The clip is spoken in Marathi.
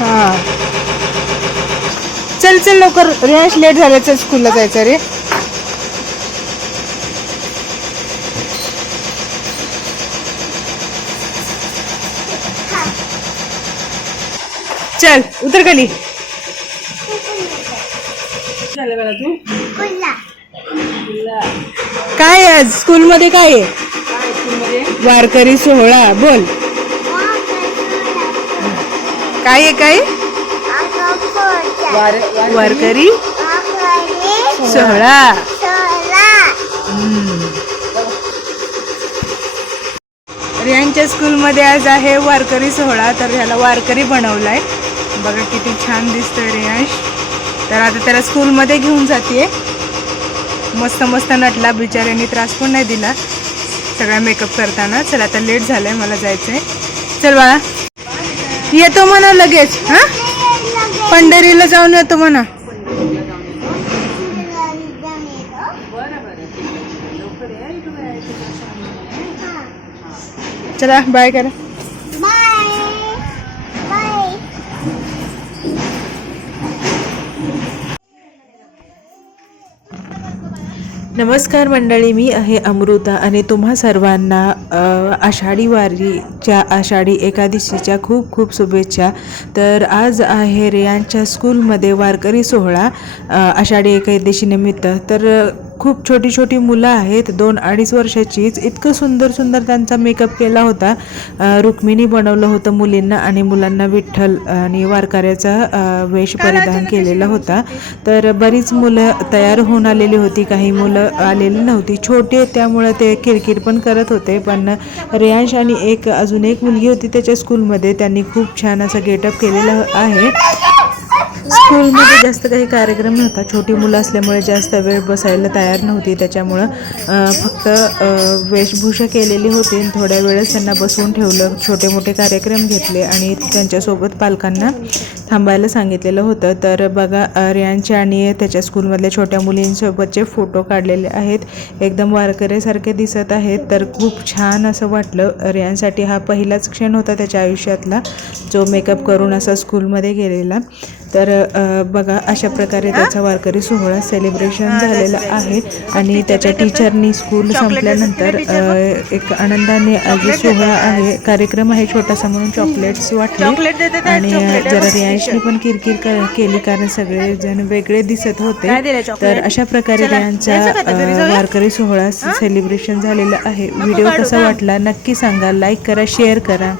हा. चल चल लवकर. रियाश लेट झालं चल स्कूलला जायचं रे. चल उतर खाली. झालं बाळा तू. काय आज? स्कूलमध्ये काय आहे? वारकरी सोहळा. बोल. काय आहे काय? वारकरी सोहळा. रियांच्या स्कूलमध्ये आज आहे वारकरी सोहळा तर ह्याला वारकरी बनवलाय. बघा किती छान दिसतोय रियांश. तर आता त्याला स्कूलमध्ये घेऊन जाते मस्त मस्त नटला बिचाऱ्यांनी त्रास पण नाही दिला. सगळा मेकअप करताना. चल आता लेट झालंय मला जायचंय. चल बाळा. येतो म्हणा लगेच हा? पंढरीला जाऊन येतो म्हणा. चला बाय करा. नमस्कार मंडळी मी आहे अमृता आणि तुम्हा सर्वांना आषाढी वारीच्या आषाढी एकादशीच्या खूप खूप शुभेच्छा. तर आज आहे रियांच्या स्कूलमध्ये वारकरी सोहळा आषाढी एकादशीनिमित्त तर खूप छोटी छोटी मुलं आहेत. दोन अडीच वर्षाचीच. इतकं सुंदर सुंदर त्यांचा मेकअप केला होता. रुक्मिणी बनवलं होतं मुलींना आणि मुलांना विठ्ठल आणि वारकऱ्याचा वेश परिधान केलेला होता. तर बरीच मुलं तयार होऊन आलेली होती. काही मुलं आलेली नव्हती. छोटे त्यामुळं ते किरकिर पण करत होते. पण रियांश आणि एक अजून एक मुलगी होती त्याच्या स्कूलमध्ये त्यांनी खूप छान असं गेटअप केलेलं आहे. स्कूलमध्ये जास्त काही कार्यक्रम नव्हता. छोटी मुलं असल्यामुळे जास्त वेळ बसायला तयार नव्हती. त्याच्यामुळं फक्त वेशभूषा केलेली होती आणि थोड्या वेळच त्यांना बसवून ठेवलं. छोटे मोठे कार्यक्रम घेतले आणि त्यांच्यासोबत पालकांना थांबायला सांगितलेलं होतं. तर बघा रियांच्या आणि त्याच्या स्कूलमधल्या छोट्या मुलींसोबतचे फोटो काढलेले आहेत. एकदम वारकऱ्यासारखे दिसत आहेत. तर खूप छान असं वाटलं. रियांसाठी हा पहिलाच क्षण होता त्याच्या आयुष्यातला जो मेकअप करून असा स्कूलमध्ये गेलेला. तर बघा अशा प्रकारे त्याचा वारकरी सोहळा सेलिब्रेशन झालेला आहे. आणि त्याच्या टीचरनी स्कूल संपल्यानंतर एक आनंदाने आज सोहळा आहे. कार्यक्रम आहे छोटासा म्हणून चॉकलेट्स वाटले. आणि जरा रियांशनी पण किरकिर केली कारण सगळे जण वेगळे दिसत होते. तर अशा प्रकारे रियांचा अ, वारकरी सोहळा सेलिब्रेशन झालेला आहे. व्हिडिओ कसा वाटला नक्की सांगा. लाईक करा शेअर करा.